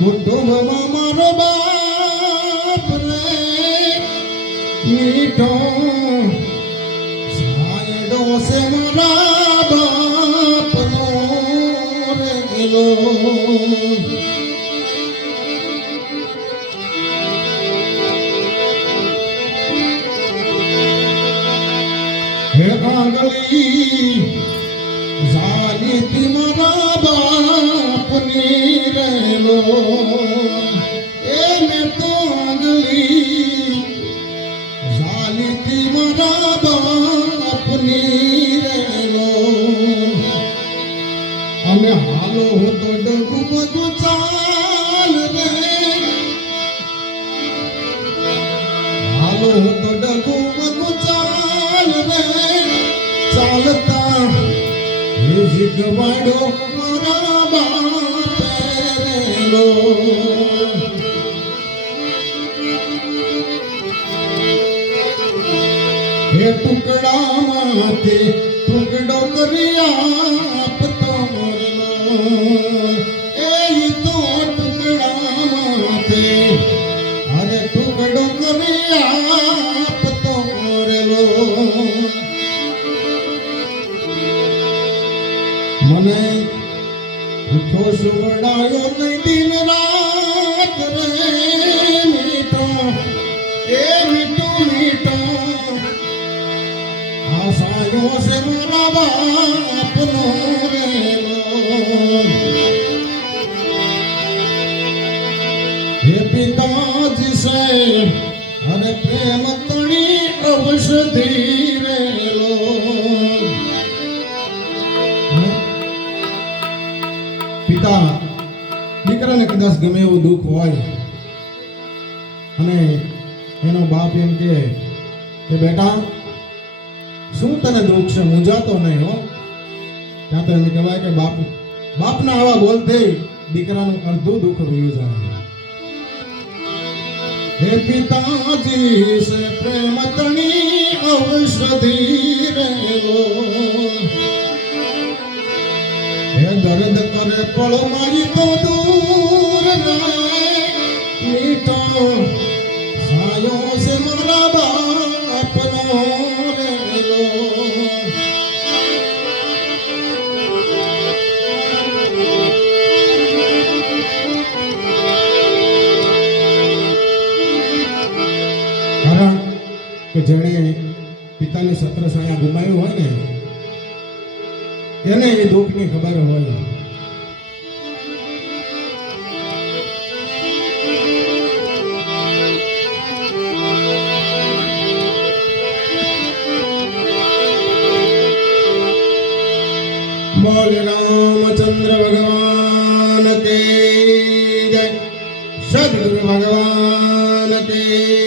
કુટુંબમાં મારો બાપ રે મીઠો સાયડો છે મારા બાપનો રેલો હે આંગળી જાલીતી મારા બાપની રેલો એ મેં તો આંગળી જાલીતી મારા બાપની રેલો અમે હાલો તો ડગુ બધું ચાલ રે હાલો તો ડગુ બધું ચાલ રે ચાલતા જીગવાડો મારા બાપેલો હે ટુકડામાંથી ટુકડો કરી આપતો એ તો ટુકડામાંથી અરે ટુકડો કરી આપતો રેલો મને ભૂખો સુવડાયો નહીં દિન રાત રે મીઠો એ મીઠો મીઠો આશાયો છે મારા બાપનો રેલો હે પિતાજી છે અને પ્રેમ તણી ઔષધિ રેલો પિતા દીકરાને કદાચ ગમે એવું દુઃખ હોય અને એનો બાપ એમ કે બેટા શું તને દુઃખ છે મૂંઝાતો નહીં હો ત્યાં તો એમ કહેવાય કે બાપના આવા બોલથી દીકરાનું અડધું દુઃખ વયું જાય હે પિતાજી સે પ્રેમ તણી ઔષધિ રેલો હે દર્દ કરે પળ મારી તો દૂર મીઠો સાયો છે મારા બાપનો રેલો કારણ કે જેણે પિતાની છત્રછાયા ગુમાવ્યું હોય ને એને એ દુઃખની ખબર હોય બોલ રામચંદ્ર ભગવાન કે જય સદગુરુ ભગવાન કે